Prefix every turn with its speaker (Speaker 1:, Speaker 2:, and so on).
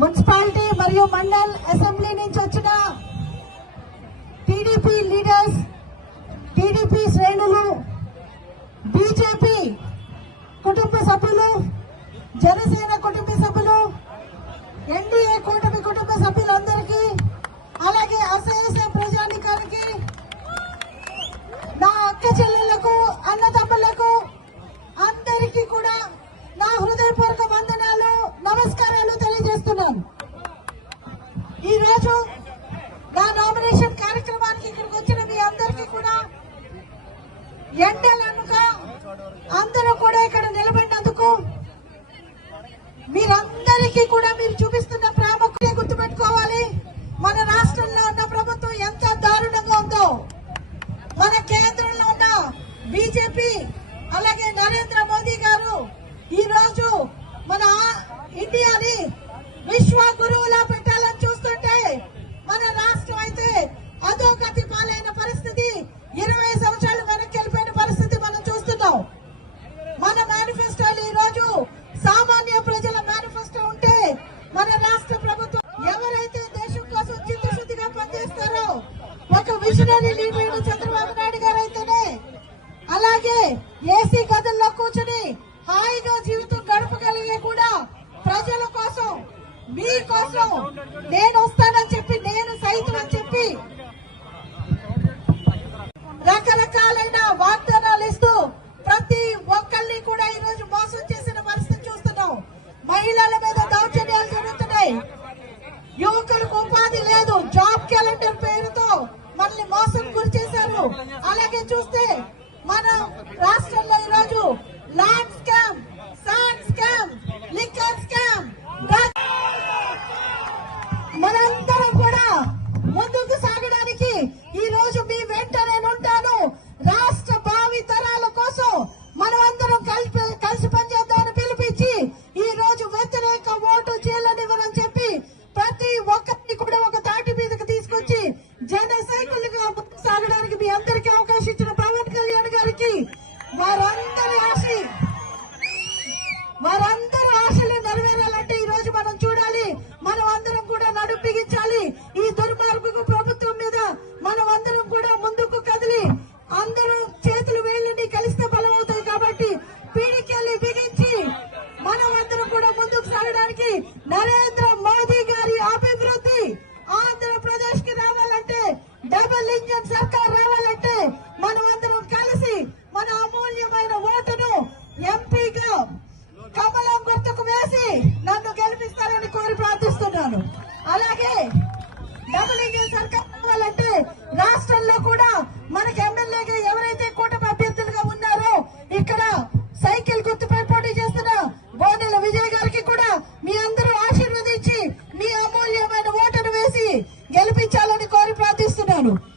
Speaker 1: Municipality మరియు mandal assembly నుంచి వచ్చిన టీడీపీ లీడర్స్ టీడీపీ శ్రేణులు బీజేపీ కుటుంబ సభ్యులు జనసేన కుటుంబ సభ్యులు ఎన్డీఏ కూటమి ఎండలనుక అందరూ కూడా ఇక్కడ నిలబడినందుకు మీరందరికీ కూడా మీరు ఒక లీడర్ చంద్రబాబు నాయుడు గారు అయితేనే అలాగే ఏసీ గదుల్లో కూర్చుని హాయిగా జీవితం గడపగలిగే కూడా ప్రజల కోసం మీ కోసం నేను వస్తానని చెప్పి నేను సైతం అని చెప్పి రకరకాలైన వాగ్దానాలు ఇస్తూ ప్రతి ఒక్కరిని కూడా ఈ రోజు మోసం చేసిన పరిస్థితి చూస్తున్నాం. మహిళల మీద దౌర్జన్యాలు జరుగుతున్నాయి. యువకులకు ఉపాధి లేదు. జాబ్ క్యాలెండర్ పేరుతో మనల్ని మోసం గురి చేశారు అలాగే చూస్తే మన రాష్ట్రంలో ఈరోజు రోజు land scam sand scam liquor scam. మనందరం కూడా ముందుకు సాగడానికి నరేంద్ర మోదీ గారి అభివృద్ధి ఆంధ్రప్రదేశ్కి రావాలంటే డబుల్ ఇంజన్ సర్కార్ రావాలంటే claro,